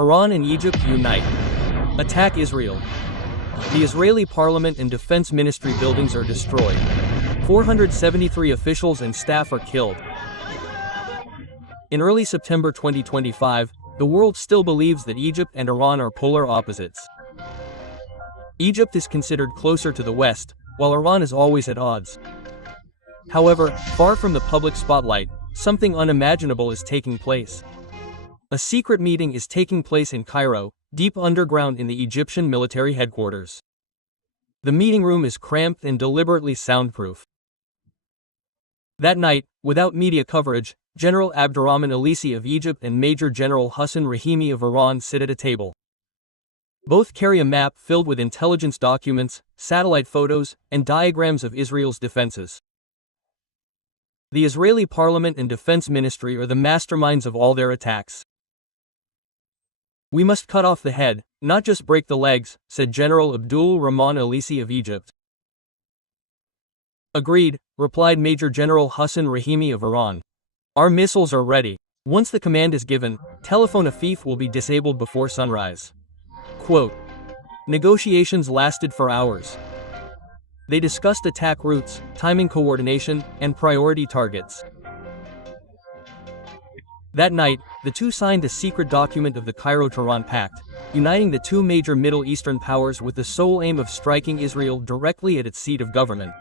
Iran and Egypt unite. Attack Israel. The Israeli parliament and defense ministry buildings are destroyed. 473 officials and staff are killed. In early September 2025, the world still believes that Egypt and Iran are polar opposites. Egypt is considered closer to the West, while Iran is always at odds. However, far from the public spotlight, something unimaginable is taking place. A secret meeting is taking place in Cairo, deep underground in the Egyptian military headquarters. The meeting room is cramped and deliberately soundproof. That night, without media coverage, General Abdurrahman Alisi of Egypt and Major General Hassan Rahimi of Iran sit at a table. Both carry a map filled with intelligence documents, satellite photos, and diagrams of Israel's defenses. The Israeli parliament and defense ministry are the masterminds of all their attacks. "We must cut off the head, not just break the legs," said General Abdul Rahman Alisi of Egypt. "Agreed," replied Major General Hassan Rahimi of Iran. "Our missiles are ready. Once the command is given, Telephone Afif will be disabled before sunrise." Quote, negotiations lasted for hours. They discussed attack routes, timing coordination, and priority targets. That night, the two signed a secret document of the Cairo-Tehran Pact, uniting the two major Middle Eastern powers with the sole aim of striking Israel directly at its seat of government.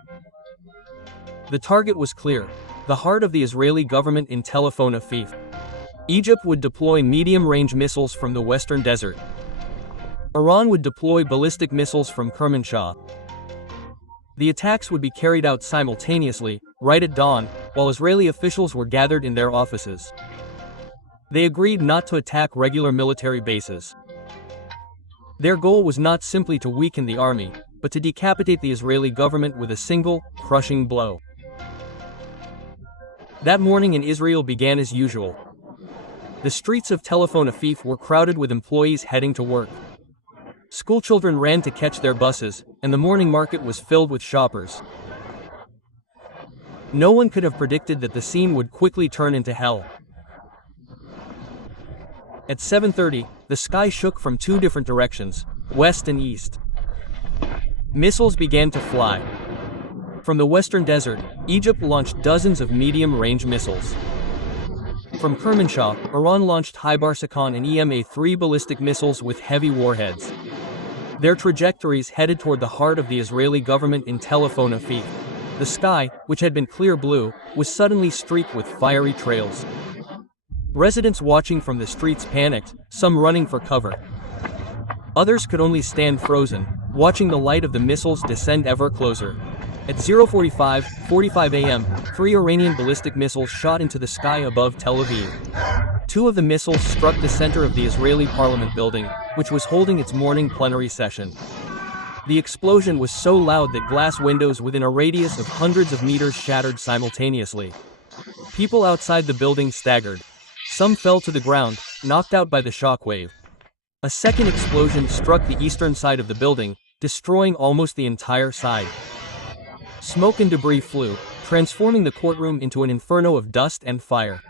The target was clear: the heart of the Israeli government in Telephone Afif. Egypt would deploy medium-range missiles from the Western Desert. Iran would deploy ballistic missiles from Kermanshah. The attacks would be carried out simultaneously, right at dawn, while Israeli officials were gathered in their offices. They agreed not to attack regular military bases. Their goal was not simply to weaken the army, but to decapitate the Israeli government with a single, crushing blow. That morning in Israel began as usual. The streets of Telephone Afif were crowded with employees heading to work. Schoolchildren ran to catch their buses, and the morning market was filled with shoppers. No one could have predicted that the scene would quickly turn into hell. At 7:30, the sky shook from two different directions, west and east. Missiles began to fly. From the Western Desert, Egypt launched dozens of medium-range missiles. From Kermanshah, Iran launched Hybarsakhan and EMA-3 ballistic missiles with heavy warheads. Their trajectories headed toward the heart of the Israeli government in Telephone Afif. The sky, which had been clear blue, was suddenly streaked with fiery trails. Residents watching from the streets panicked, some running for cover. Others could only stand frozen, watching the light of the missiles descend ever closer. At 0:45 a.m., 3 Iranian ballistic missiles shot into the sky above Tel Aviv. 2 of the missiles struck the center of the Israeli parliament building, which was holding its morning plenary session. The explosion was so loud that glass windows within a radius of hundreds of meters shattered simultaneously. People outside the building staggered. Some fell to the ground, knocked out by the shockwave. A second explosion struck the eastern side of the building, destroying almost the entire side. Smoke and debris flew, transforming the courtroom into an inferno of dust and fire.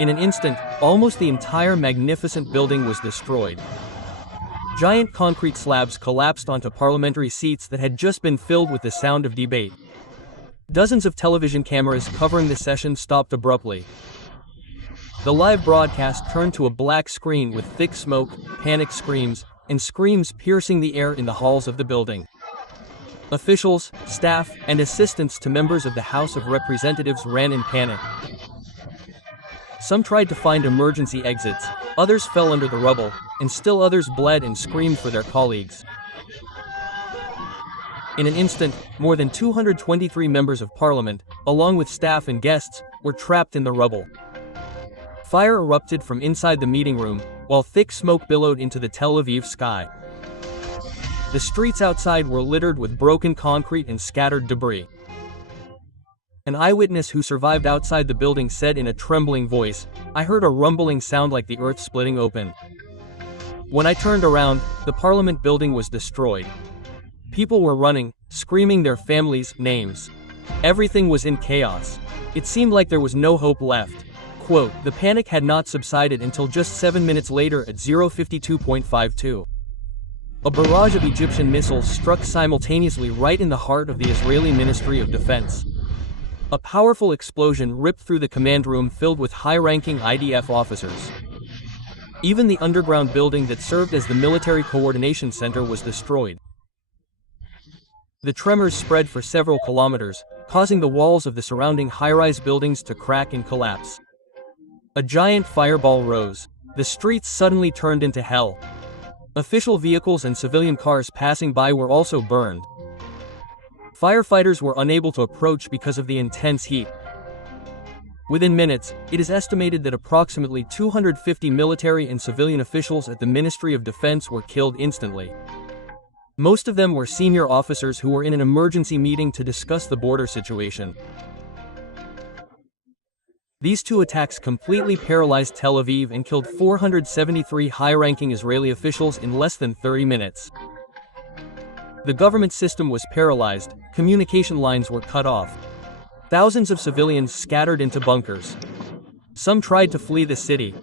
In an instant, almost the entire magnificent building was destroyed. Giant concrete slabs collapsed onto parliamentary seats that had just been filled with the sound of debate. Dozens of television cameras covering the session stopped abruptly. The live broadcast turned to a black screen with thick smoke, panicked screams, and screams piercing the air in the halls of the building. Officials, staff, and assistants to members of the House of Representatives ran in panic. Some tried to find emergency exits, others fell under the rubble, and still others bled and screamed for their colleagues. In an instant, more than 223 members of parliament, along with staff and guests, were trapped in the rubble. Fire erupted from inside the meeting room, while thick smoke billowed into the Tel Aviv sky. The streets outside were littered with broken concrete and scattered debris. An eyewitness who survived outside the building said in a trembling voice, "I heard a rumbling sound like the earth splitting open. When I turned around, the parliament building was destroyed. People were running, screaming their families' names. Everything was in chaos. It seemed like there was no hope left." Quote, the panic had not subsided until just 7 minutes later at 0:52.52. A barrage of Egyptian missiles struck simultaneously right in the heart of the Israeli Ministry of Defense. A powerful explosion ripped through the command room filled with high-ranking IDF officers. Even the underground building that served as the military coordination center was destroyed. The tremors spread for several kilometers, causing the walls of the surrounding high-rise buildings to crack and collapse. A giant fireball rose. The streets suddenly turned into hell. Official vehicles and civilian cars passing by were also burned. Firefighters were unable to approach because of the intense heat. Within minutes, it is estimated that approximately 250 military and civilian officials at the Ministry of Defense were killed instantly. Most of them were senior officers who were in an emergency meeting to discuss the border situation. These two attacks completely paralyzed Tel Aviv and killed 473 high-ranking Israeli officials in less than 30 minutes. The government system was paralyzed, communication lines were cut off. Thousands of civilians scattered into bunkers. Some tried to flee the city.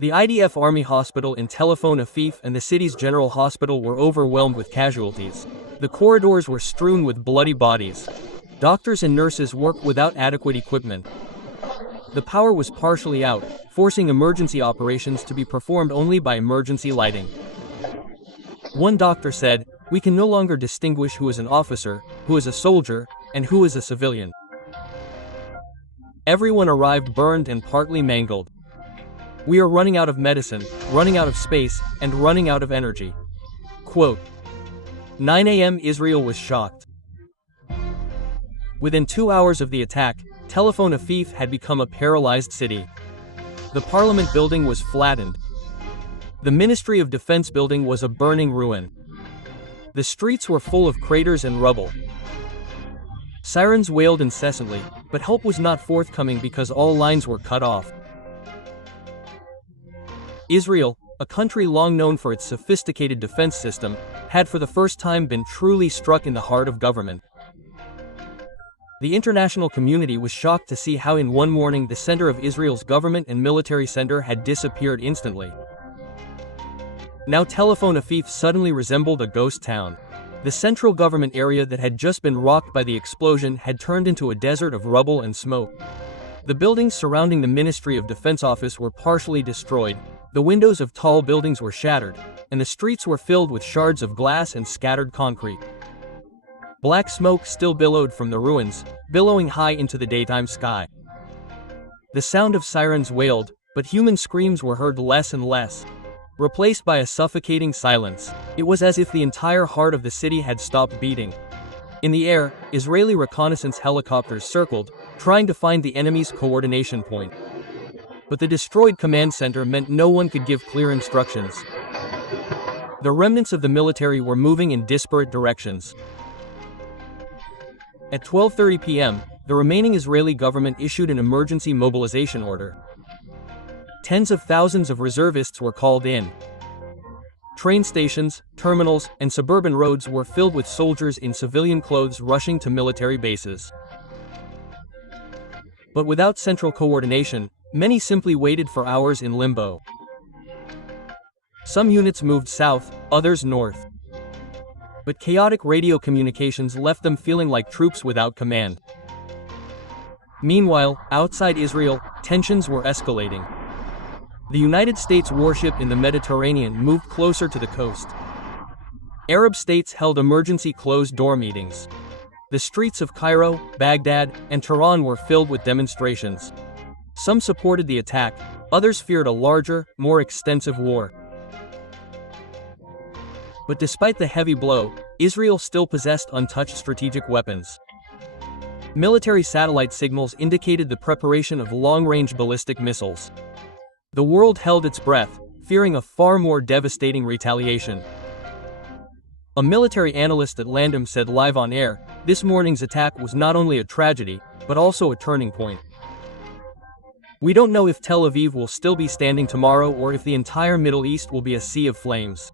The IDF Army Hospital in Tel Aviv and the city's general hospital were overwhelmed with casualties. The corridors were strewn with bloody bodies. Doctors and nurses worked without adequate equipment. The power was partially out, forcing emergency operations to be performed only by emergency lighting. One doctor said, "We can no longer distinguish who is an officer, who is a soldier, and who is a civilian." Everyone arrived burned and partly mangled. "We are running out of medicine, running out of space, and running out of energy." Quote, 9 a.m. Israel was shocked. Within 2 hours of the attack, Tel Aviv had become a paralyzed city. The parliament building was flattened. The Ministry of Defense building was a burning ruin. The streets were full of craters and rubble. Sirens wailed incessantly, but help was not forthcoming because all lines were cut off. Israel, a country long known for its sophisticated defense system, had for the first time been truly struck in the heart of government. The international community was shocked to see how in one morning the center of Israel's government and military center had disappeared instantly. Now Tel Aviv suddenly resembled a ghost town. The central government area that had just been rocked by the explosion had turned into a desert of rubble and smoke. The buildings surrounding the Ministry of Defense office were partially destroyed, the windows of tall buildings were shattered, and the streets were filled with shards of glass and scattered concrete. Black smoke still billowed from the ruins, billowing high into the daytime sky. The sound of sirens wailed, but human screams were heard less and less, replaced by a suffocating silence. It was as if the entire heart of the city had stopped beating. In the air, Israeli reconnaissance helicopters circled, trying to find the enemy's coordination point. But the destroyed command center meant no one could give clear instructions. The remnants of the military were moving in disparate directions. At 12:30 p.m., the remaining Israeli government issued an emergency mobilization order. Tens of thousands of reservists were called in. Train stations, terminals, and suburban roads were filled with soldiers in civilian clothes rushing to military bases. But without central coordination, many simply waited for hours in limbo. Some units moved south, others north. But chaotic radio communications left them feeling like troops without command. Meanwhile, outside Israel, tensions were escalating. The United States warship in the Mediterranean moved closer to the coast. Arab states held emergency closed-door meetings. The streets of Cairo, Baghdad, and Tehran were filled with demonstrations. Some supported the attack, others feared a larger, more extensive war. But despite the heavy blow, Israel still possessed untouched strategic weapons. Military satellite signals indicated the preparation of long-range ballistic missiles. The world held its breath, fearing a far more devastating retaliation. A military analyst at Landom said live on air, "This morning's attack was not only a tragedy, but also a turning point. We don't know if Tel Aviv will still be standing tomorrow or if the entire Middle East will be a sea of flames."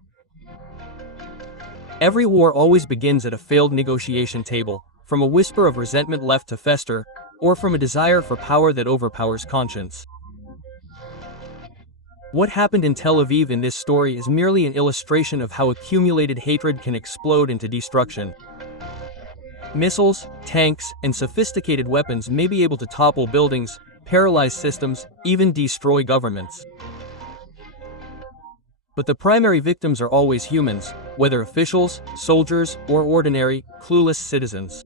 Every war always begins at a failed negotiation table. From a whisper of resentment left to fester, or from a desire for power that overpowers conscience. What happened in Tel Aviv in this story is merely an illustration of how accumulated hatred can explode into destruction. Missiles, tanks, and sophisticated weapons may be able to topple buildings, paralyze systems, even destroy governments. But the primary victims are always humans, whether officials, soldiers, or ordinary, clueless citizens.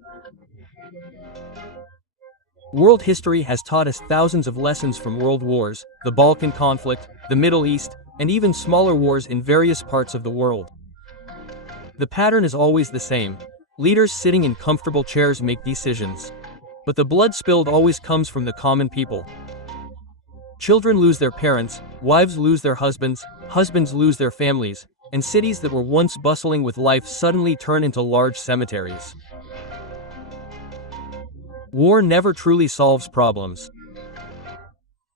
World history has taught us thousands of lessons from world wars, the Balkan conflict, the Middle East, and even smaller wars in various parts of the world. The pattern is always the same. Leaders sitting in comfortable chairs make decisions. But the blood spilled always comes from the common people. Children lose their parents, wives lose their husbands, husbands lose their families, and cities that were once bustling with life suddenly turn into large cemeteries. War never truly solves problems.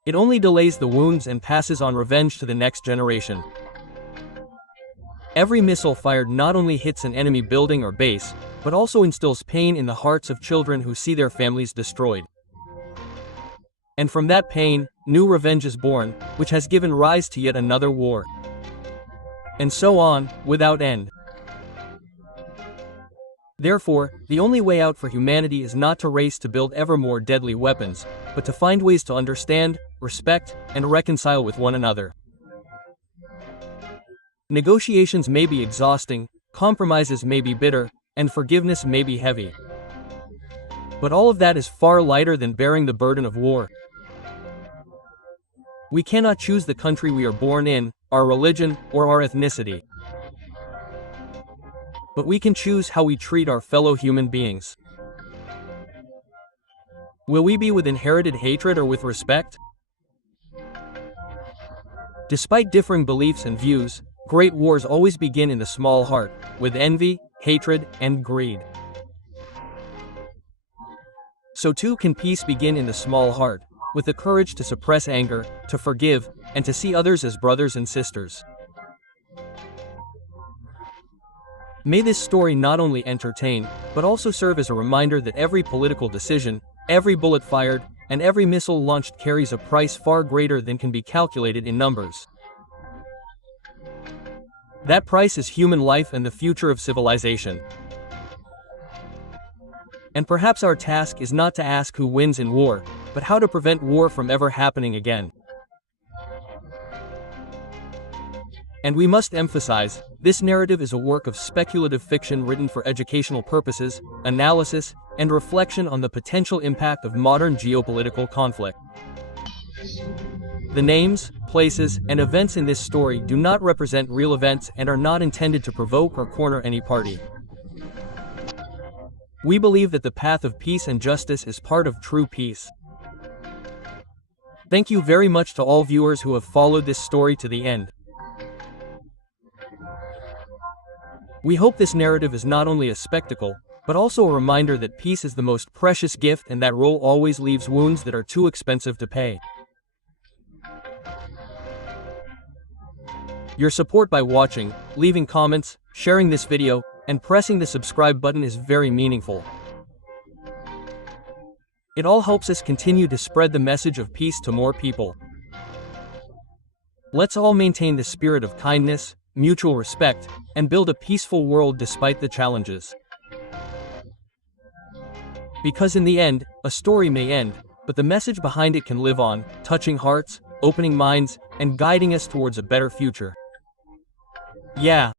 It only delays the wounds and passes on revenge to the next generation. Every missile fired not only hits an enemy building or base, but also instills pain in the hearts of children who see their families destroyed. And from that pain, new revenge is born, which has given rise to yet another war. And so on, without end. Therefore, the only way out for humanity is not to race to build ever more deadly weapons, but to find ways to understand, respect, and reconcile with one another. Negotiations may be exhausting, compromises may be bitter, and forgiveness may be heavy. But all of that is far lighter than bearing the burden of war. We cannot choose the country we are born in, our religion, or our ethnicity. But we can choose how we treat our fellow human beings. Will we be with inherited hatred or with respect? Despite differing beliefs and views, great wars always begin in the small heart, with envy, hatred, and greed. So too can peace begin in the small heart, with the courage to suppress anger, to forgive, and to see others as brothers and sisters. May this story not only entertain, but also serve as a reminder that every political decision, every bullet fired, and every missile launched carries a price far greater than can be calculated in numbers. That price is human life and the future of civilization. And perhaps our task is not to ask who wins in war, but how to prevent war from ever happening again. And we must emphasize, this narrative is a work of speculative fiction written for educational purposes, analysis, and reflection on the potential impact of modern geopolitical conflict. The names, places, and events in this story do not represent real events and are not intended to provoke or corner any party. We believe that the path of peace and justice is part of true peace. Thank you very much to all viewers who have followed this story to the end. We hope this narrative is not only a spectacle, but also a reminder that peace is the most precious gift and that role always leaves wounds that are too expensive to pay. Your support by watching, leaving comments, sharing this video, and pressing the subscribe button is very meaningful. It all helps us continue to spread the message of peace to more people. Let's all maintain the spirit of kindness, mutual respect, and build a peaceful world despite the challenges. Because in the end, a story may end, but the message behind it can live on, touching hearts, opening minds, and guiding us towards a better future. Yeah.